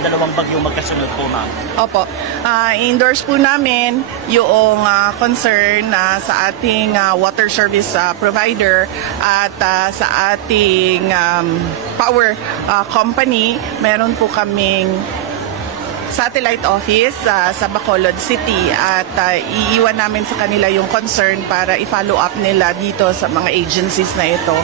dalawang bagyong magkasunod po, ma'am? Opo. Endorse po namin yung concern sa ating water service provider at sa ating power company. Meron po kaming satellite office sa Bacolod City at iiwan namin sa kanila yung concern para i-follow up nila dito sa mga agencies na ito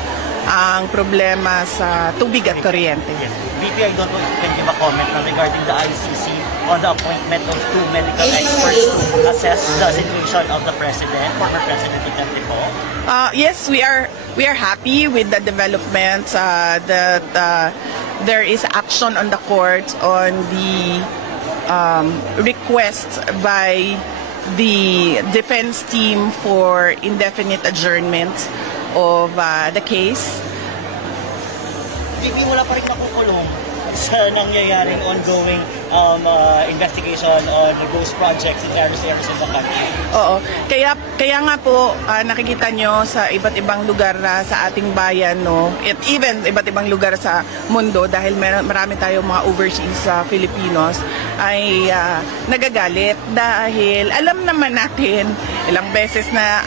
ang problema sa tubig at kuryente. Yes. VP, I don't know if you can give a comment regarding the ICC on the appointment of two medical experts to assess the situation of the president, former President Duterte po. Yes, we are happy with the developments that there is action on the court on the request by the defense team for indefinite adjournment of the case. VP, wala pa rin nakukulong sa nangyayaring ongoing investigation on the ghost projects in various areas of the country. Oo. Kaya nga po nakikita nyo sa iba't ibang lugar sa ating bayan, no, at even iba't ibang lugar sa mundo dahil marami tayong mga overseas Filipinos ay nagagalit dahil alam naman natin ilang beses na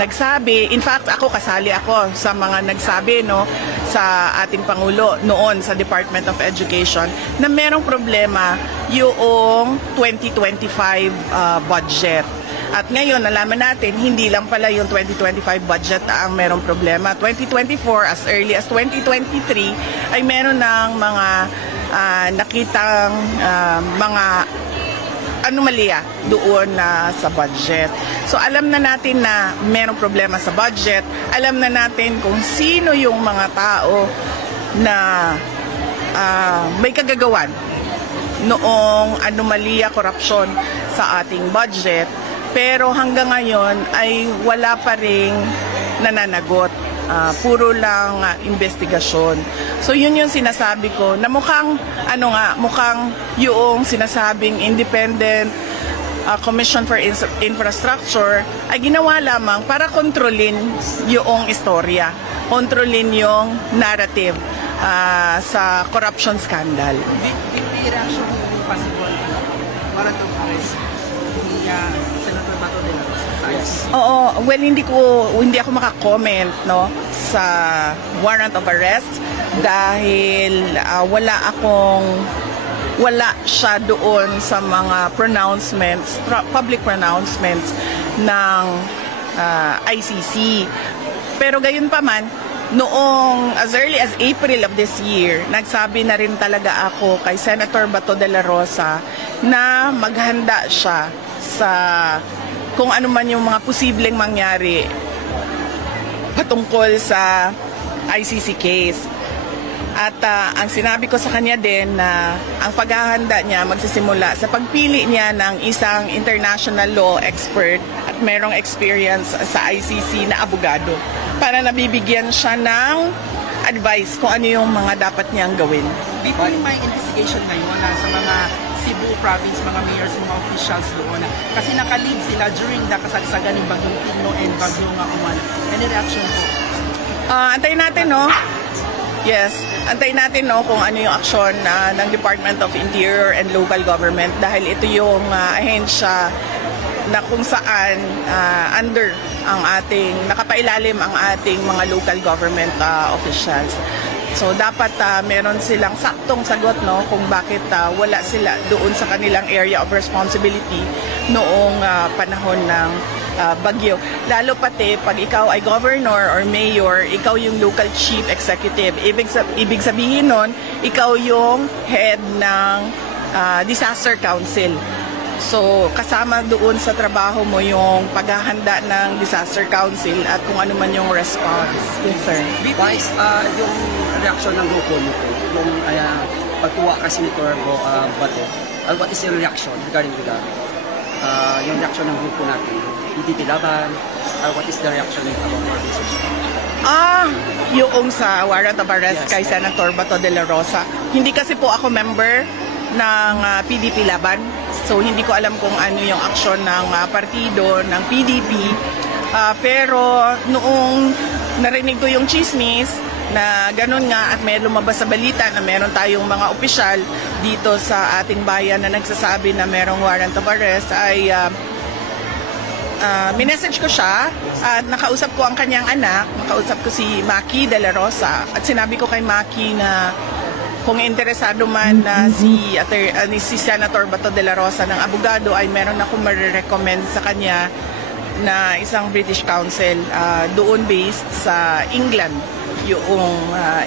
nagsabi, in fact ako kasali ako sa mga nagsabi, no, sa ating Pangulo noon sa Department of Education na merong problema yung 2025 budget. At ngayon, nalaman natin, hindi lang pala yung 2025 budget ang merong problema. 2024, as early as 2023, ay meron ng mga nakitang mga anomalya doon sa budget. So alam na natin na merong problema sa budget, alam na natin kung sino yung mga tao na may kagagawan noong anomalya, korupsyon sa ating budget, pero hanggang ngayon ay wala pa ring nananagot. Puro lang investigasyon. So yun yung sinasabi ko na mukhang mukhang yung sinasabing independent Commission for Infrastructure ay ginawa lamang para kontrolin yung istorya, kontrolin yung narrative sa corruption scandal. Hindi reaction yung possible warrant of arrest ni Senator Bato de la Rosa sa ICC? Oo, well hindi ako makakomment, no, sa warrant of arrest dahil wala siya doon sa mga pronouncements, public pronouncements ng ICC. Pero gayon pa man, noong as early as April of this year, nagsabi na rin talaga ako kay Senator Bato de la Rosa na maghanda siya sa kung ano man yung mga posibleng mangyari patungkol sa ICC case. At ang sinabi ko sa kanya din na ang paghahanda niya magsisimula sa pagpili niya ng isang international law expert at merong experience sa ICC na abogado para nabibigyan siya ng advice kung ano yung mga dapat niyang gawin. Before may investigation ngayon sa mga Cebu province, mga mayors, mga officials doon, kasi nakalib sila during the kasagsagan ng Bagyong Pino and Bagyong Uman. Any reaction po? Antayin natin, no? Yes, antayin natin, no, kung ano yung aksyon ng Department of Interior and Local Government dahil ito yung ahensya na kung saan under ang ating, nakapailalim ang ating mga local government officials. So dapat meron silang saktong sagot, no, kung bakit wala sila doon sa kanilang area of responsibility noong panahon ng bagyo. Lalo pati pag ikaw ay governor or mayor, ikaw yung local chief executive. Ibig sabihin nun, ikaw yung head ng disaster council. So kasama doon sa trabaho mo yung paghahanda ng disaster council at kung ano man yung response. Yes, sir. Vice, yung reaction ng grupo nito, yung pagtuwa ka Senator Bato, what is your reaction regarding to that? Yung reaction ng grupo natin, PDP Laban, what is the reaction about our decision? Yung sa warrant of arrest kay Senator Bato de la Rosa, hindi kasi po ako member ng PDP Laban, so hindi ko alam kung ano yung aksyon ng partido ng PDP, pero noong narinig ko yung chismis na ganun nga at may lumabas sa balita na meron tayong mga opisyal dito sa ating bayan na nagsasabi na merong warrant of arrest ay minessage ko siya at nakausap ko ang kanyang anak, nakausap ko si Maki De La Rosa at sinabi ko kay Maki na kung interesado man na si Senator Bato De La Rosa ng abogado ay meron akong marirecommend sa kanya na isang British counsel doon based sa England, yung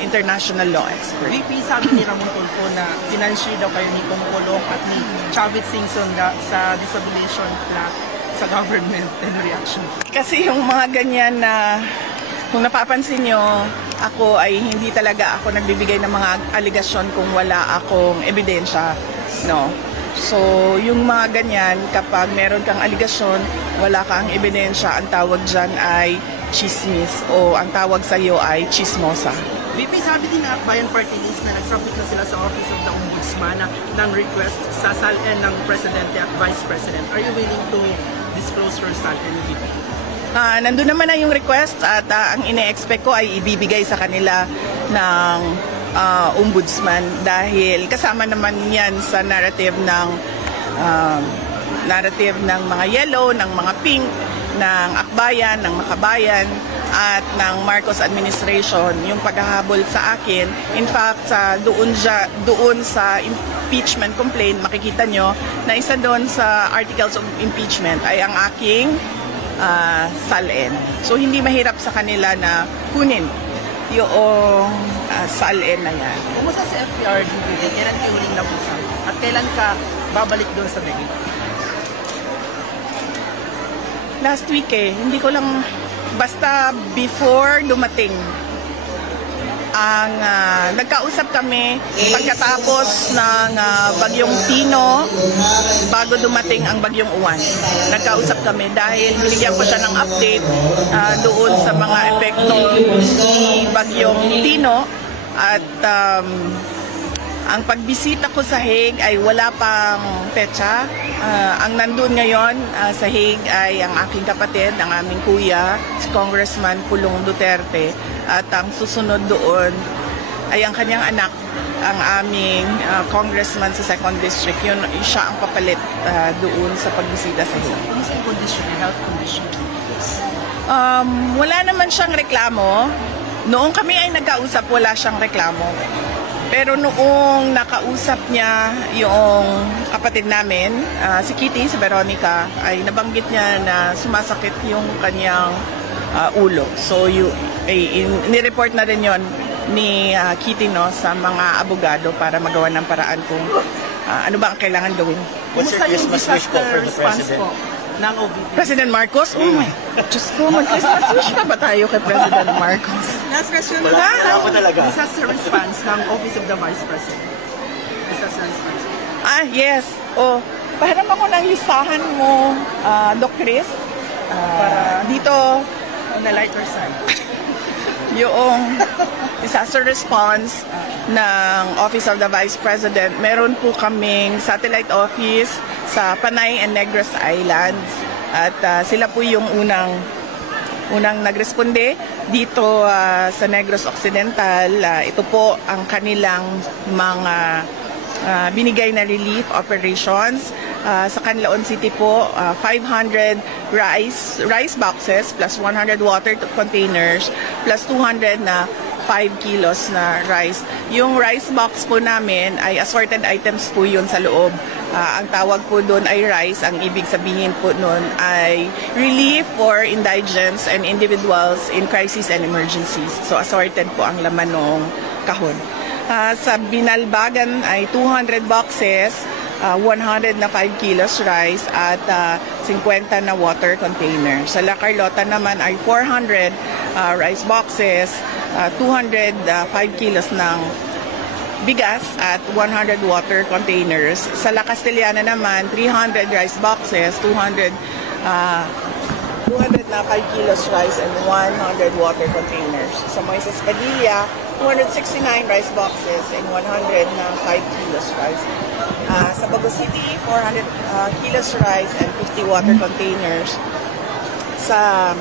international law expert. VP, sabi ni Ramon Tulfo na financier daw kayo ni Kongkolong at ni Chavit Singson sa disabilitation plan sa government and reaction. Kasi yung mga ganyan na kung napapansin nyo, ako ay hindi talaga ako nagbibigay ng mga aligasyon kung wala akong ebidensya, no? So, yung mga ganyan, kapag meron kang aligasyon, wala kang ebidensya, ang tawag dyan ay chismis o ang tawag sa iyo ay chismosa. VP, sabi din ng Akbayan Party List na nagsubmit na sila sa Office of the Ombudsman ng request sa SALN ng Presidente at Vice President. Are you willing to disclose your SALN, VP? Nandun naman na yung request at ang ine-expect ko ay ibibigay sa kanila ng ombudsman dahil kasama naman yan sa narrative ng mga yellow, ng mga pink, ng Akbayan, ng Makabayan at ng Marcos administration yung paghahabol sa akin. In fact, doon sa impeachment complaint, makikita nyo na isa doon sa articles of impeachment ay ang aking SALN. So hindi mahirap sa kanila na kunin yung SALN na yan. Kumusta si FPRD, VP? Kailan kayo huling nabusan? At kailan ka babalik doon sa Daguet? Last week hindi ko lang, basta before dumating ang nagkausap kami pagkatapos ng bagyong Tino, bago dumating ang bagyong Uwan. Nagkausap kami dahil binigyan ko siya ng update doon sa mga epekto ni bagyong Tino at ang pagbisita ko sa Hague ay wala pang petsa. Ang nandun ngayon sa Hague ay ang aking kapatid, ang aming kuya, si Congressman Pulong Duterte. At ang susunod doon ay ang kanyang anak, ang aming congressman sa 2nd District. Yun, siya ang papalit doon sa pagbisita sa Hague. Kumusta yung condition, yung health condition? Wala naman siyang reklamo. Noong kami ay nagkausap, wala siyang reklamo. Pero noong nakausap niya yung kapatid namin, si Kitty, si Veronica, ay nabanggit niya na sumasakit yung kanyang ulo. So, nireport na rin yon ni Kitty sa mga abogado para magawa ng paraan kung ano ba ang kailangan gawin. What's your Kumusta yung Christmas wish po disaster for the response President? po ng OVP? President Marcos? Oh my, Diyos ko, mag-Christmas wish ka ba tayo kay President Marcos? Last question Wala ako talaga. Disaster response ng Office of the Vice President. Disaster response. Yes. Pahiram ako ng listahan mo, Doc Chris. Dito, On the lighter side. yung disaster response ng Office of the Vice President. Meron po kaming satellite office sa Panay and Negros Islands. At sila po yung unang nagresponde dito sa Negros Occidental. Ito po ang kanilang mga binigay na relief operations. Sa Canlaon City po, 500 rice boxes plus 100 water containers plus 200 na 5 kilos na rice. Yung rice box po namin ay assorted items po yun sa loob. Ang tawag po doon ay rice. Ang ibig sabihin po noon ay relief for indigents and individuals in crisis and emergencies. So assorted po ang laman ng kahon. Sa Binalbagan ay 200 boxes, 100 na 5 kilos rice at 50 na water container. Sa La Carlota naman ay 400 rice boxes, 200 5 kilos ng bigas at 100 water containers. Sa La Castellana naman 300 rice boxes, 200 na 5 kilos rice and 100 water containers. Sa Moises Padilla, 269 rice boxes and 100 na 5 kilos rice. Sa Bago City, 400 kilos rice and 50 water containers. Sa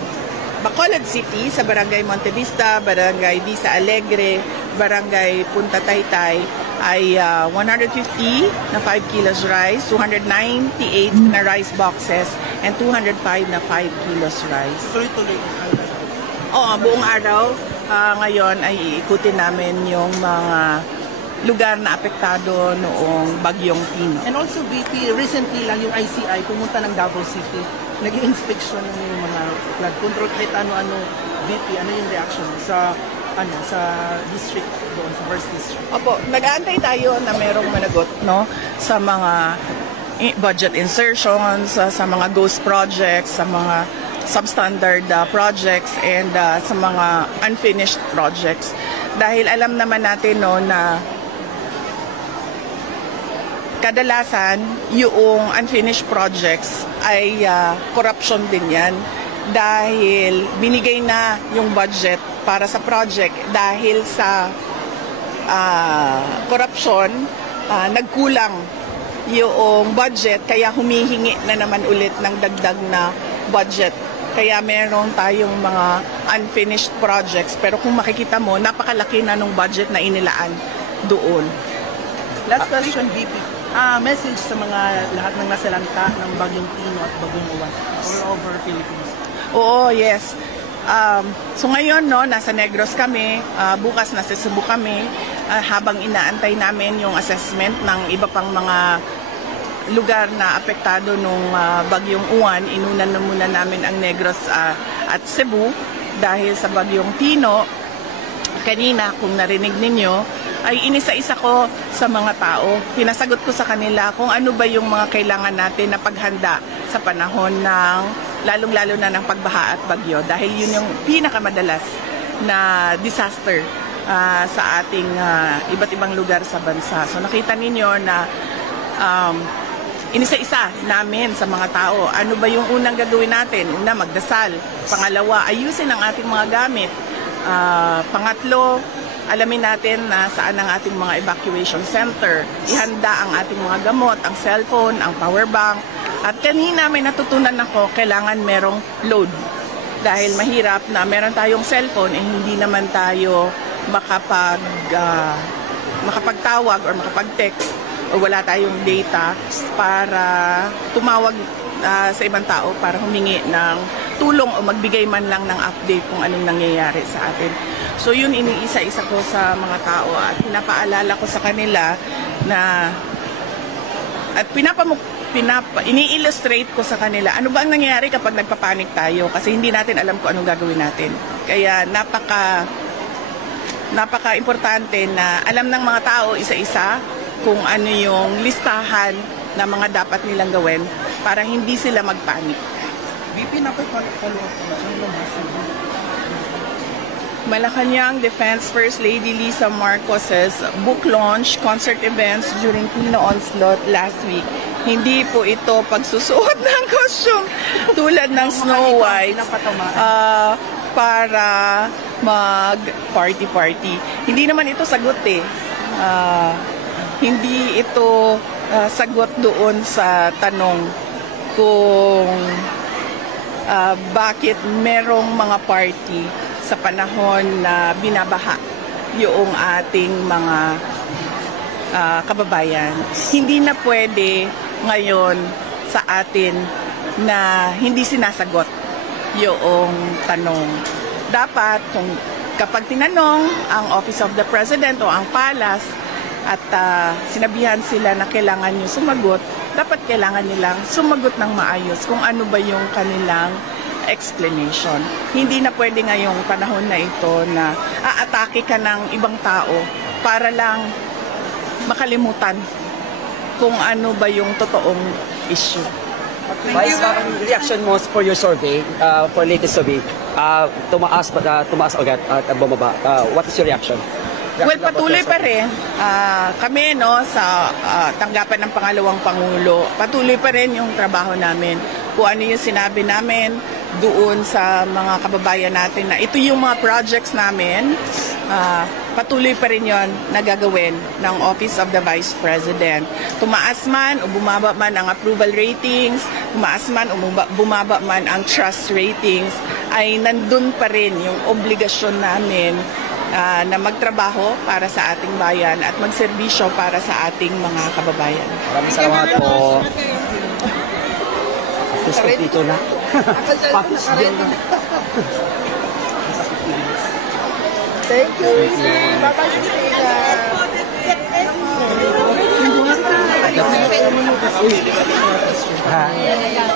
Bacolod City, sa Barangay Montevista, Barangay Vista Alegre, Barangay Punta Taytay ay 150 na 5 kilos rice, 298 na rice boxes, and 205 na 5 kilos rice. Tuloy-tuloy. Oo, buong araw. Ngayon ay iikutin namin yung mga lugar na apektado noong Bagyong Tino. And also, VP, recently lang yung ICI pumunta ng Davao City. Nag-inspection ng mga flood control. Kahit ano-ano, VP, ano yung reaction sa district doon, sa first district? Opo, nag-aantay tayo na merong managot, no, sa mga budget insertions, sa mga ghost projects, sa mga substandard projects, and sa mga unfinished projects. Dahil alam naman natin, no, na kadalasan yung unfinished projects ay corruption din yan. Dahil binigay na yung budget para sa project dahil sa corruption, nagkulang yung budget, kaya humihingi na naman ulit ng dagdag na budget. Kaya meron tayong mga unfinished projects, pero kung makikita mo, napakalaki na nung budget na inilaan doon. Last question, VP. Message sa mga lahat ng nasalanta ng Bagyong Tino at Bagyong Uwan all over Philippines. Oo, yes. So ngayon, no, nasa Negros kami, bukas nasa Cebu kami, habang inaantay namin yung assessment ng iba pang mga lugar na apektado nung Bagyong Uwan. Inunan na muna namin ang Negros at Cebu dahil sa Bagyong Tino. Kanina, kung narinig ninyo, ay inisa-isa ko sa mga tao. Pinasagot ko sa kanila kung ano ba yung mga kailangan natin na paghanda sa panahon ng lalong-lalo na ng pagbaha at bagyo. Dahil yun yung pinakamadalas na disaster sa ating iba't ibang lugar sa bansa. So nakita ninyo na inisa-isa namin sa mga tao. Ano ba yung unang gagawin natin? Una, magdasal. Pangalawa, ayusin ang ating mga gamit. Pangatlo, alamin natin na saan ang ating mga evacuation center. Ihanda ang ating mga gamot, ang cellphone, ang power bank. At kanina may natutunan ako, kailangan merong load. Dahil mahirap na meron tayong cellphone, hindi naman tayo makapagtawag or makapag-text o wala tayong data para tumawag sa ibang tao para humingi ng tulong o magbigay man lang ng update kung anong nangyayari sa atin. So yun, iniisa-isa ko sa mga tao at pinapaalala ko sa kanila na at ini-illustrate ko sa kanila ano ba ang nangyayari kapag nagpapanik tayo kasi hindi natin alam kung anong gagawin natin. Kaya napaka-importante na alam ng mga tao isa-isa kung ano yung listahan na mga dapat nilang gawin para hindi sila magpanik. VP, follow-up ko Malacanang Defense First Lady Lisa Marcos's book launch concert events during Tino Onslaught last week. Hindi po ito pagsusuot ng costume tulad ng Snow White para mag-party-party. Hindi naman ito sagot eh. Hindi ito sagot doon sa tanong kung bakit merong mga party sa panahon na binabaha yung ating mga kababayan. Hindi na pwede ngayon sa atin na hindi sinasagot yung tanong. Dapat kung kapag tinanong ang Office of the President o ang Palace at sinabihan sila na kailangan nyo sumagot, dapat kailangan nilang sumagot ng maayos kung ano ba yung kanilang explanation. Hindi na pwede ngayong panahon na ito na aatake ka ng ibang tao para lang makalimutan kung ano ba yung totoong issue. Vice, reaction mo for your survey, for latest survey, tumaas agad at bumaba. What is your reaction? Well, patuloy pa rin. Kami sa tanggapan ng pangalawang Pangulo, patuloy pa rin yung trabaho namin. Kung ano yung sinabi namin doon sa mga kababayan natin na ito yung mga projects namin, patuloy pa rin yon na gagawin ng Office of the Vice President. Tumaas man o bumaba man ang approval ratings, tumaas man o bumaba man ang trust ratings, ay nandun pa rin yung obligasyon namin na magtrabaho para sa ating bayan at magserbisyo para sa ating mga kababayan. Maraming salamat po. Tapos dito na. Papis dyan na. Thank you. Bye-bye.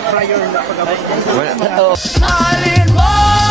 Prior na pag-abot. Mahalin mo!